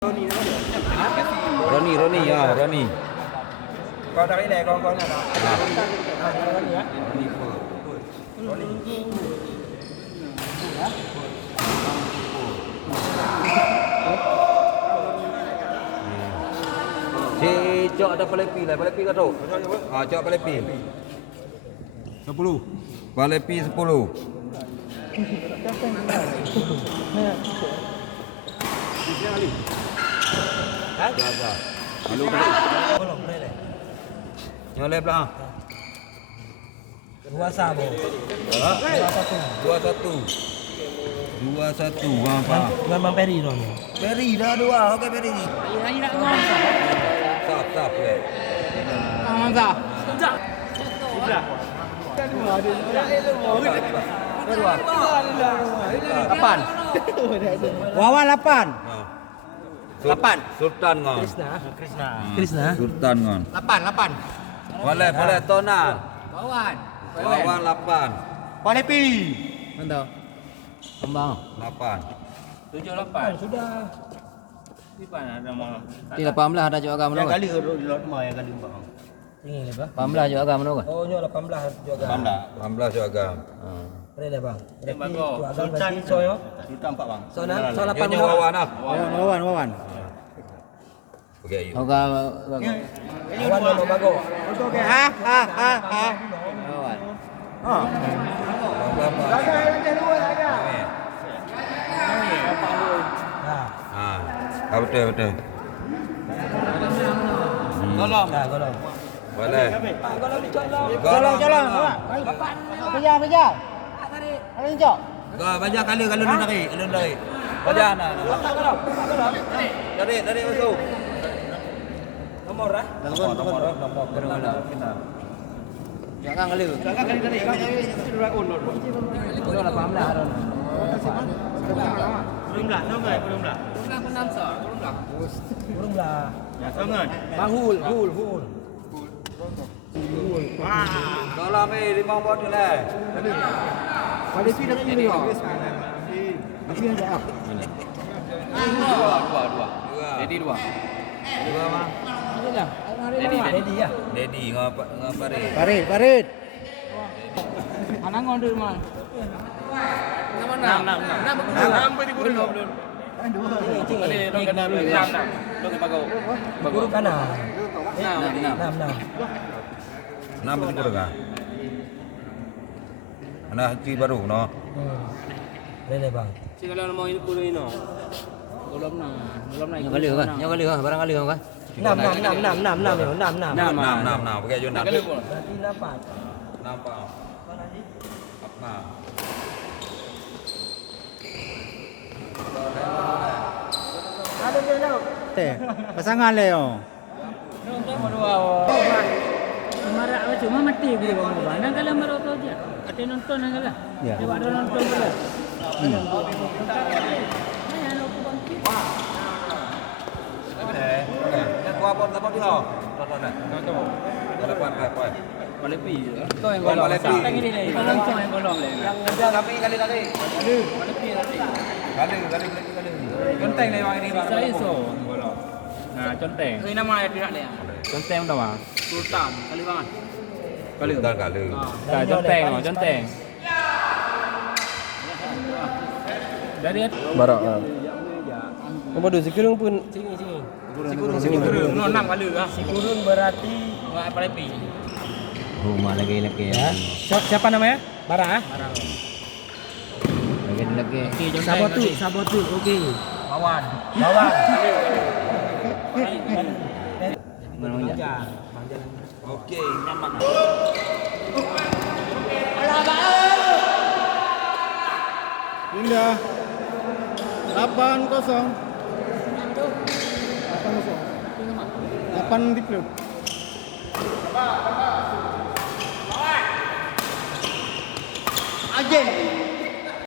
Roni ya, Roni. Kau tarik leh, kau nak tak? Si Cok ada palepi lah, palepi kau tahu? Cok palepi. 10. Palepi 10. Jaga. Lalu nyoleh belakang. 2-1. 2-1. Apa? Dengan Bang Peri tu. Peri dah 2. Okey Peri. Lagi nak ngomong. Tap le. Kamu tak? Sekejap. Lapan. Wawan 8. 8. Sultan ngon. Krishna. Sultan ngon. 8. Boleh tonan. Kawan. Wawan 8. Palepi. Mantap. Kembang. 8. 7-8. Sudah. Di 18 ada juga agama Yang mana? kali lot mai yang kali bang. Ini lepas. 18 juga agama mana? Oh, nyo 18 juga. 18 juga. Reda bang. Sultan Soyo. Sultan 4 bang. So 8 Nyo Wawan ah. Wawan. Okey. Agama. Wawan nama bago. Okey. Kawan. Betul. Golong. Golong. Boleh. Golong. Kejar. Ada Cok. Kau banyak kali kalau lu lari. Banyak nak. Dari masuk. Nomor ah. Jangan kali. Golong 18. Belum lah. Bang Hul. Kalau me 5 bot lah. Pada sini dah ini kau. Dua. Jadi 2. Dua mah. Ready ya. Dedi ngapa re? Parit. Anak ngondur mah. Nama. Guru kana. 6. 6 itu kurang. Mana haji baru no? Ready bang. Kalau mau ini puluh ini. Belum naik. Yang kali kan, barang kali kan? 6 ya, 6. 6 pakai Yunan. Berarti 8. Nampak. Apa? Ada dia tahu. Pasangan Leo. Marah cuma mati guru bang bang. Nang kalau marah tu aja. Ada nonton nang kalau. Ya. Dia ada nonton kalau. Kuah pot apa dia? Tonton. Lepas. Malepi. Itu yang Golong. Tang ini leh. Golong tu yang golong leh. Yang ngejar tapi kali. Malepi nanti. Kali. Conteng leh bang ini bang. Saya so. Nah, conteng. Ini nama yang tidak leh. Conteng dah bang. Sultan kali bang. Kali. Nah, conteng. Dari Barak. Nombor 2 Sikurung pun sini. 6 kali ah. Sikurung berarti Enggak Malepi. Rumah lagi ya. Siapa namanya? Bara ah? lagi. Sabotu. Okey. Wawan. Mana Okey, nyaman. Indah. 8-0. 8 di klub. Ajen.